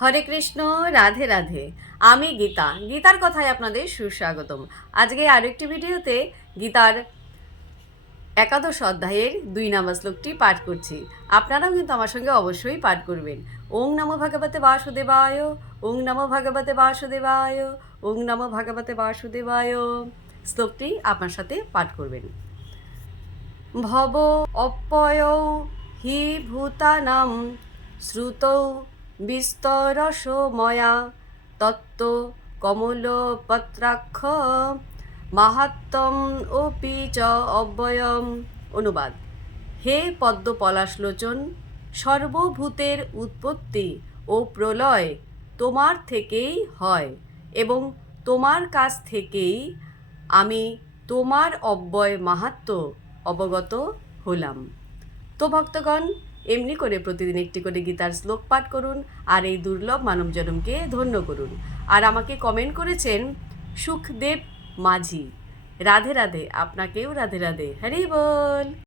হরে কৃষ্ণ, রাধে রাধে। আমি গীতার কথায় আপনাদের সুস্বাগতম। আজকে আরেকটি ভিডিওতে গীতার একাদশ অধ্যায়ের 2 নম্বর শ্লোকটি পাঠ করছি। আপনারাও কিন্তু আমার সঙ্গে অবশ্যই পাঠ করবেন। ওং নমো ভগবতে বাসুদেবায়, ওং নমো ভগবতে বাসুদেবায়, ওং নমো ভগবতে বাসুদেবায়। শ্লোকটি আপনার সাথে পাঠ করবেন। ভব অপ্যয়ৌ হি ভূতানাং শ্রুতৌ বিস্তরশ ময়া তত্ত্ব কমলপত্রাক্ষ মাহাত্ম্যম অপি চ অব্যয়ম। অনুবাদ: হে পদ্ম পলাশলোচন, সর্বভূতের উৎপত্তি ও প্রলয় তোমার থেকেই হয় এবং তোমার কাছ থেকেই আমি তোমার অব্যয় মাহাত্ম্য অবগত হলাম। তো ভক্তগণ, এমনি করে প্রতিদিন একটি করে গীতার শ্লোক পাঠ করুন আর এই দুর্লভ মানব জন্মকে ধন্য করুন। আর আমাকে কমেন্ট করেছেন সুখদেব মাঝি। রাধে রাধে, আপনাকেও রাধে রাধে। হরি বল।